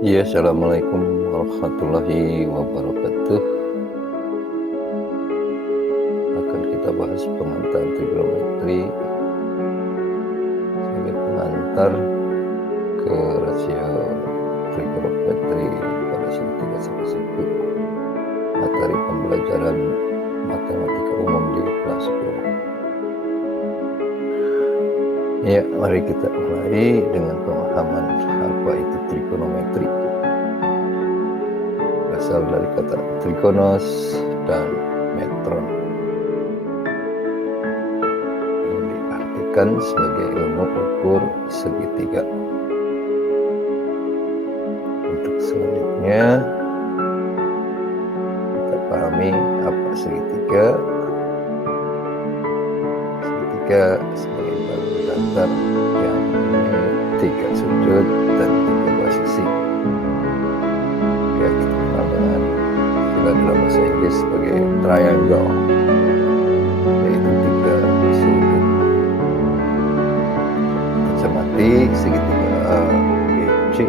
Iya, assalamualaikum warahmatullahi wabarakatuh. Akan kita bahas pengantar trigonometri sebagai pengantar ke rasio trigonometri pada segitiga sampai siku, materi pembelajaran matematika umum di kelas 10. Ya, mari kita mulai dengan pemahaman apa itu trigonometri. Berasal dari kata trigonos dan metron, yang diartikan sebagai ilmu ukur segitiga. Untuk selanjutnya kita pahami apa segitiga. Segitiga sebagai bagian datar yang mempunyai 3 sudut dan 3 buah sisi. Ya, kita kenal dengan istilah dalam bahasa Inggris sebagai triangle, yaitu 3 sudut. Kita cermati segitiga ABC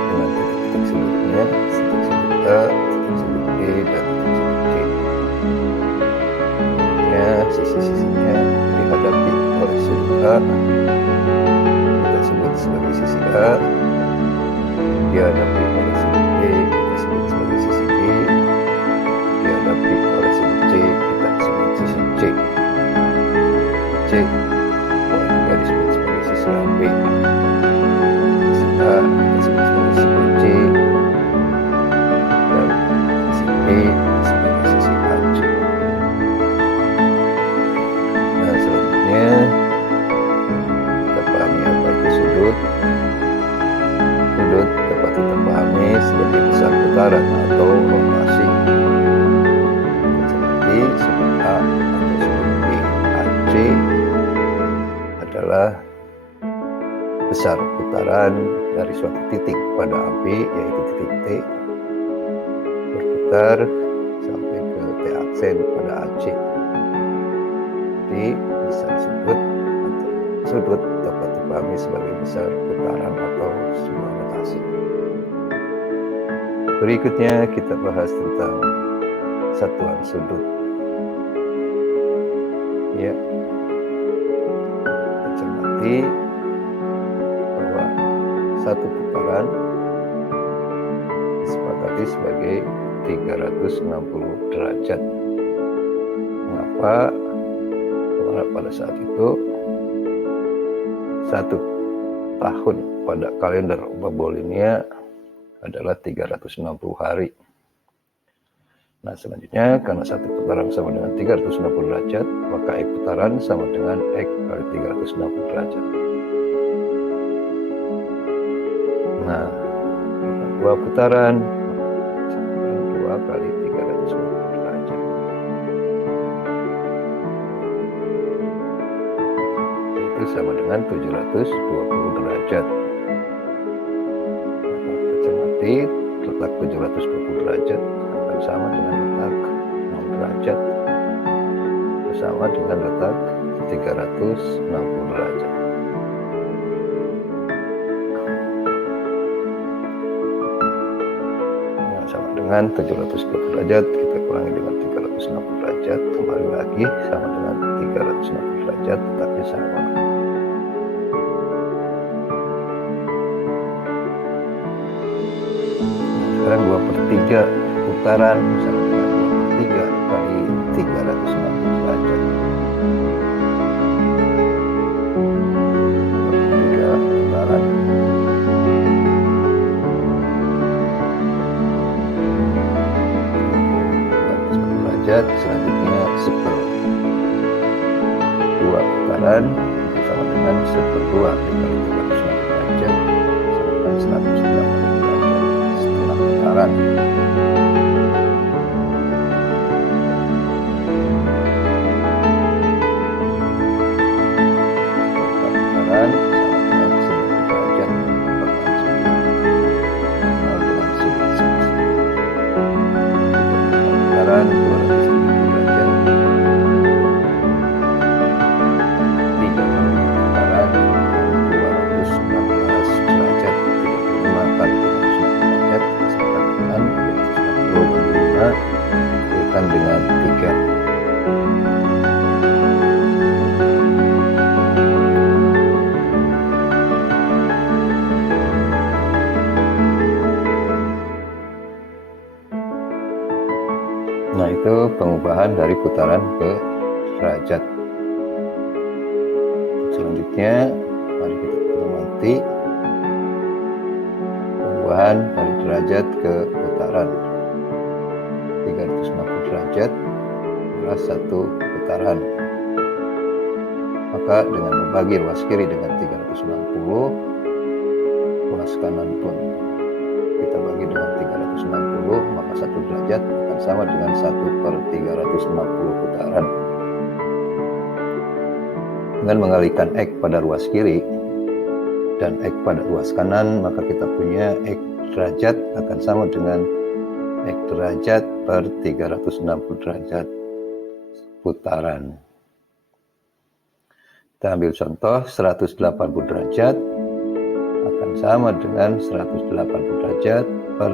dengan titik-titik sudutnya, titik sudut A, titik sudut B, dan titik sudut C. Sisi-sisinya dihadapi oleh sudut A, kita sebut sebagai sisi A, dihadapi oleh sudut B, kita sebut sebagai sisi B, dihadapi oleh sudut C, kita sebut sisi C. C boleh juga disebut sebagai sisi AB. Sisi A kita sebut sebagai sisi C, dan sisi B sebagai sisi AC. Nah, selanjutnya kita pahami apa itu sudut. Sudut dapat kita pahami sebagai besar putaran atau rotasi, seperti sudut A atau sudut B AC adalah besar putaran dari suatu titik pada AB, yaitu titik T, berputar sampai ke T aksen pada AC. Jadi besar sudut dapat dipahami sebagai besar putaran atau sebuah rotasi. Berikutnya kita bahas tentang satuan sudut. Ya, kita cermati bahwa satu putaran disepakati sebagai 360 derajat. Mengapa? Karena pada saat itu 1 tahun pada kalender Babylonian adalah 360 hari. Nah, selanjutnya karena satu putaran sama dengan 360 derajat, maka X putaran sama dengan X kali 360 derajat. Nah, 2 putaran sama dengan 2 kali 360 derajat. Itu sama dengan 720 derajat. Maka kita cermati letak 720 derajat akan sama dengan letak 0 derajat, sama dengan letak 360 derajat. Nah, sama dengan 720 derajat, kita kurangi dengan 360 derajat, kembali lagi sama dengan 360 derajat, tetapi sama. Sekarang 2/3 putaran sama dengan 2/3 kali 360 derajat. 2/3 putaran. Derajat, selanjutnya 1/2 putaran sama dengan 1/2 dikali 360 derajat sama dengan 180 derajat, setengah putaran. Putaran sama dengan 1 derajat dengan sudut sisi. Putaran 270 derajat, 3 kali putaran 216 derajat. pengubahan dari putaran ke derajat. Selanjutnya, mari kita amati pengubahan dari derajat ke putaran. 360 derajat adalah satu putaran. Maka dengan membagi ruas kiri dengan 360, ruas kanan pun kita bagi dengan 360, maka satu derajat akan sama dengan 1/360 putaran. Dengan mengalihkan X pada ruas kiri dan X pada ruas kanan, maka kita punya X derajat akan sama dengan X derajat per 360 derajat putaran. Kita ambil contoh 180 derajat akan sama dengan 180 derajat per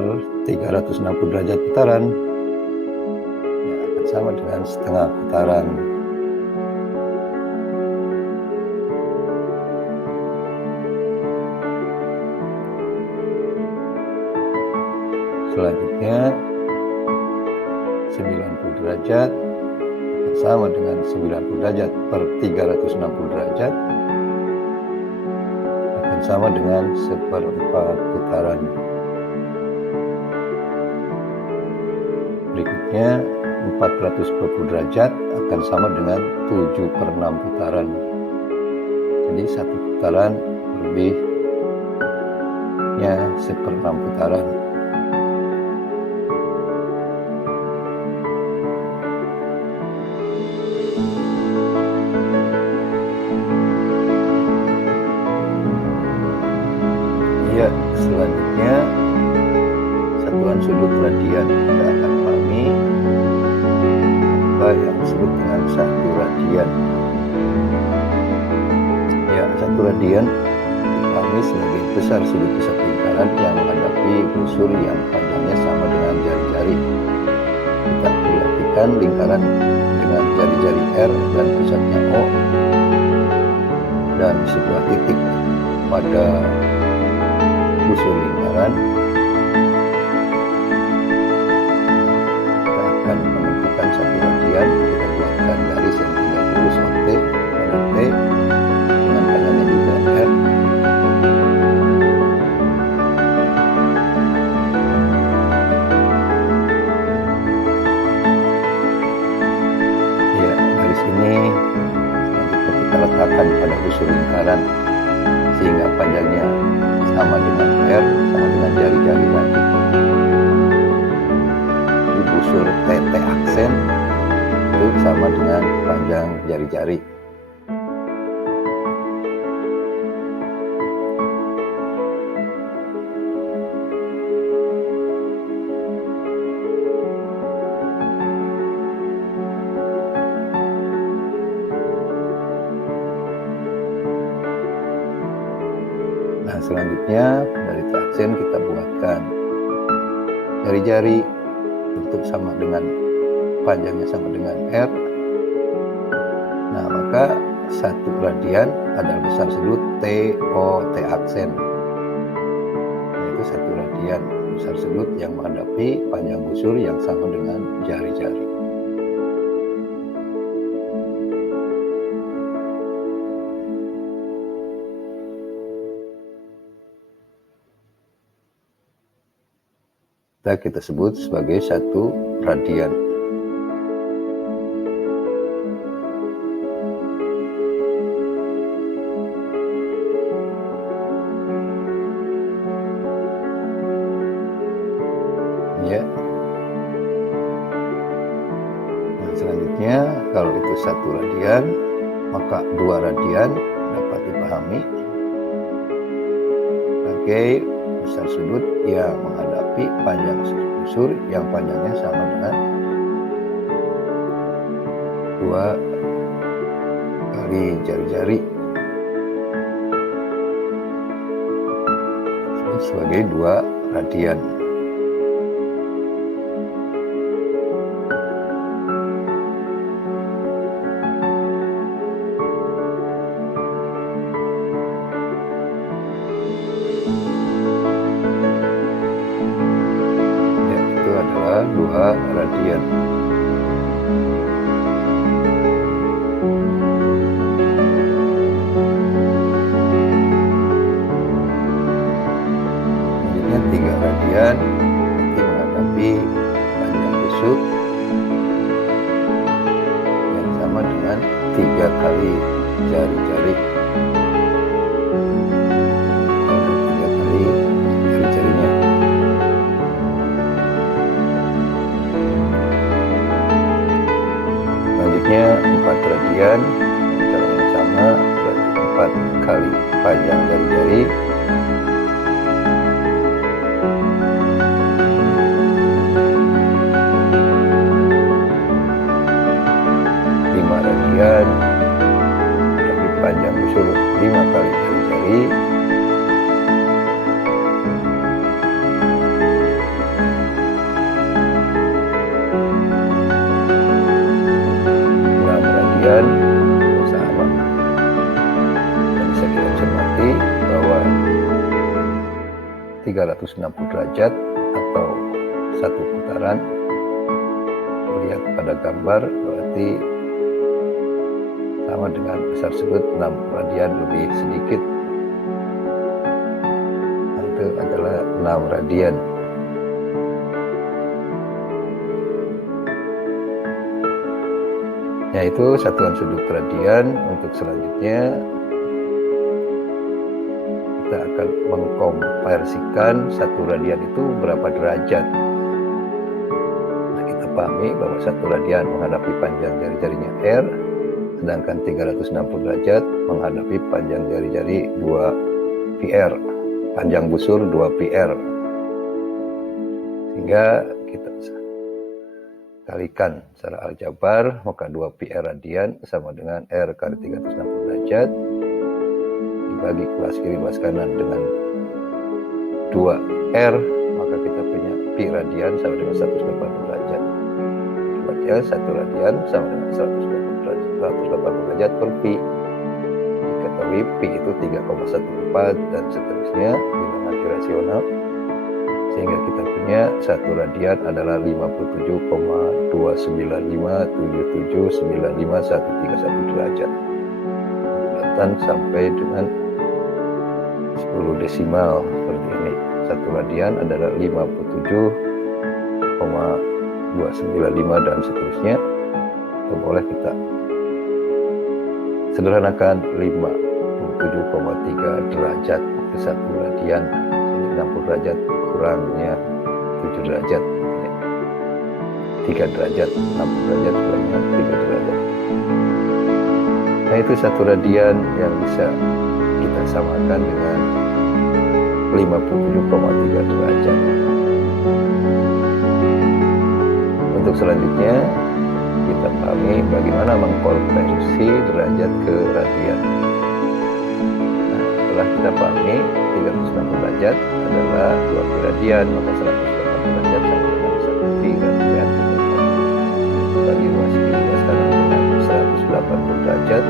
360 derajat putaran. Ya, akan sama dengan setengah putaran. Selanjutnya 90 derajat akan sama dengan 90 derajat per 360 derajat akan sama dengan 1/4 putaran. Berikutnya 420 derajat akan sama dengan 7/6 putaran. Jadi satu putaran lebihnya 1/6 putaran. Ya, selanjutnya satuan sudut radian. Kita akan pahami apa yang disebut dengan 1 radian. Ya, 1 radian dipahami sebagai besar sudut pusat lingkaran yang menghadapi busur yang panjangnya sama dengan jari-jari. Kita perhatikan lingkaran dengan jari-jari R dan pusatnya O dan sebuah titik pada busur lingkaran. Kita akan menentukan 1 radian. Kita buatkan garis yang 30 cm pada T dengan panjangnya juga R. Ya, garis ini selanjutnya kita letakkan pada busur lingkaran sehingga panjangnya sama dengan R, sama dengan jari-jari tadi. Di busur TT aksen itu sama dengan panjang jari-jari. Nah, selanjutnya dari aksen kita buatkan jari-jari untuk sama dengan panjangnya sama dengan R. Nah, maka 1 radian adalah besar sudut TOT aksen, yaitu 1 radian besar sudut yang menghadapi panjang busur yang sama dengan jari-jari. Kita sebut sebagai 1 radian. Ya. Nah, selanjutnya kalau itu 1 radian, maka 2 radian dapat dipahami sebagai besar sudut yang menghadapi panjang busur yang panjangnya sama dengan 2 kali jari-jari sebagai 2 radian. Ya, itu adalah 2 radian. palsu yang sama dengan 3 kali jari-jari. 3 kali jari-jarinya. Selanjutnya 4 radian, cara yang sama, berarti 4 kali panjang jari-jari. 5 radian, lebih panjang busur 5 kali jari-jari. 6 radian, sama. Dan bisa kita cermati bahwa 360 derajat atau 1 putaran, lihat pada gambar, berarti sama dengan besar sudut 6 radian lebih sedikit. Itu adalah 6 radian. Yaitu satuan sudut radian. Untuk selanjutnya kita akan mengkonversikan 1 radian itu berapa derajat. Nah, kita pahami bahwa 1 radian menghadapi panjang jari-jarinya R, sedangkan 360 derajat menghadapi panjang jari-jari 2 PR, panjang busur 2 PR. Sehingga kita kalikan secara aljabar, maka 2 PR radian sama dengan R kali 360 derajat dibagi kelas kiri kelas kanan dengan 2R, maka kita punya Pi radian sama dengan 180 derajat. Akibatnya 1 radian sama dengan 180 derajat per Pi. Diketahui Pi itu 3,14 dan seterusnya bilangan irasional, sehingga kita punya 1 radian adalah 57,29577959131 derajat. Bulatan sampai dengan 10 desimal seperti ini. 1 radian adalah 57,295 dan seterusnya. Itu boleh kita sederhanakan 57,3 derajat ke 1 radian. Jadi 60 derajat kurangnya 7 derajat. 3 derajat, 60 derajat kurangnya 3 derajat. Nah, itu 1 radian yang bisa kita samakan dengan 57,3 derajat. Untuk selanjutnya kita pahami bagaimana mengkonversi derajat ke radian. Nah, setelah kita pahami 360 derajat adalah 2 pi radian, maka 180 derajat sama dengan 1 pi radian. Bagi luas kiri luas kanan dengan 180 derajat,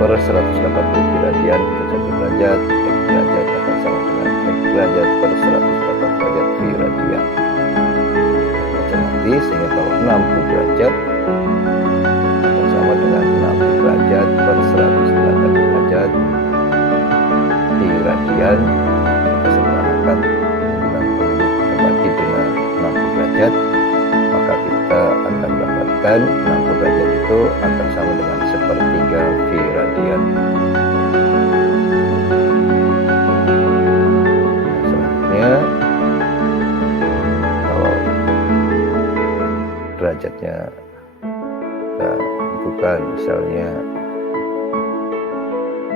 per 180 pi radian per 1 derajat, X derajat akan sama dengan X derajat per 180 derajat pi radian. Nanti sehingga kalau 60 derajat akan sama dengan 60 derajat per 180 derajat pi radian. Kita sederhanakan 60 kita bagi dengan 60 derajat, maka kita akan dapatkan 60 derajat itu akan sama dengan 1/3 pi radian. Selanjutnya, kalau derajatnya kita tentukan misalnya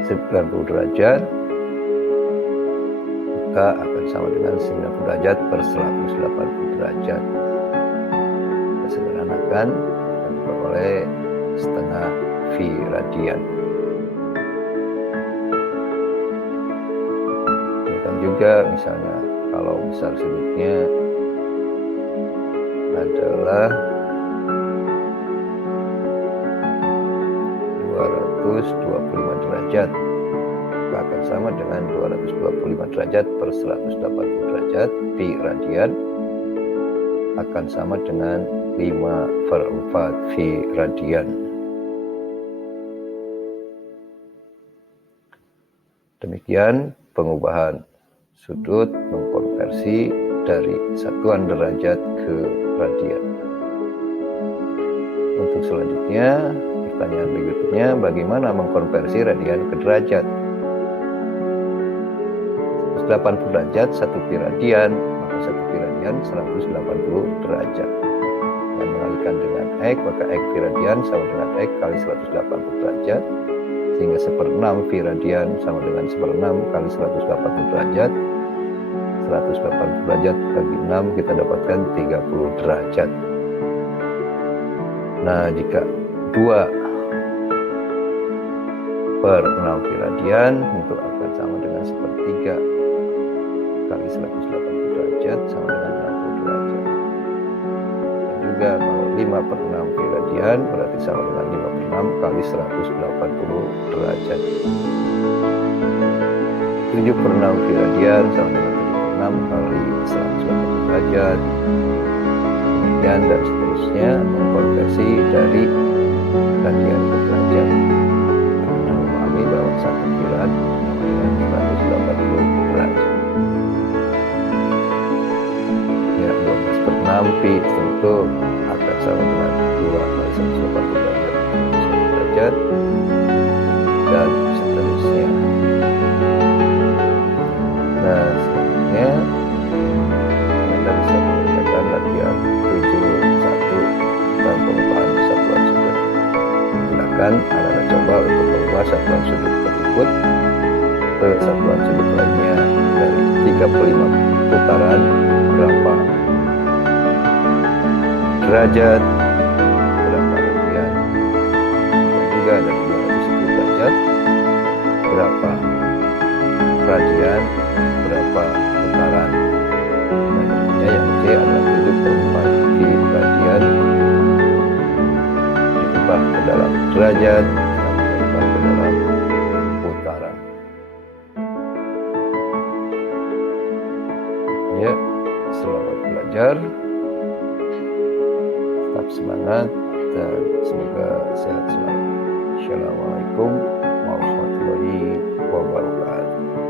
90 derajat, maka akan sama dengan 90 derajat per 180 derajat. Kita sederhanakan dan diperoleh setengah pi radian. Dan juga misalnya kalau besar sudutnya adalah 225 derajat, maka akan sama dengan 225 derajat per 180 derajat pi radian akan sama dengan 5/4 pi radian. Demikian pengubahan sudut mengkonversi dari satuan derajat ke radian. Untuk selanjutnya, pertanyaan berikutnya, bagaimana mengkonversi radian ke derajat? 180 derajat 1 pi radian, maka 1 pi radian 180 derajat. Dan mengalihkan dengan X, maka X pi radian sama dengan X kali 180 derajat, sehingga 1/6 pi radian sama dengan 1/6 kali 180 derajat. 180 derajat bagi 6 kita dapatkan 30 derajat. Nah, jika 2/6 pi radian tentu akan sama dengan 1/3 kali 180 derajat sama dengan 60 derajat. Dan juga kalau 5/6 pi radian berarti sama dengan 5/6 kali 180 derajat. 7/6 pi radian sama dengan 7/6 kali 180 derajat. Demikian dan seterusnya, mengkonversi dari radian ke derajat. Karena memahami bahwa 1 pi radian sama dengan 180 derajat. Ya, 12/6 pi tentu akan sama dengan 2 kali 180 derajat dan seterusnya. Nah, selanjutnya Anda bisa mengerjakan latihan 7.1 tentang pengubahan satuan sudut. Silakan Anda coba untuk mengubah satuan sudut berikut ke satuan sudut lainnya dari 35 putaran berapa derajat, berapa radian, dan juga dari 210 derajat berapa radian, berapa putaran. Dan tentunya yang C adalah 7/4 pi radian diubah ke dalam derajat dan diubah ke dalam putaran. Ya, selamat belajar, tetap semangat dan semoga sehat selalu. Assalamualaikum warahmatullahi wabarakatuh.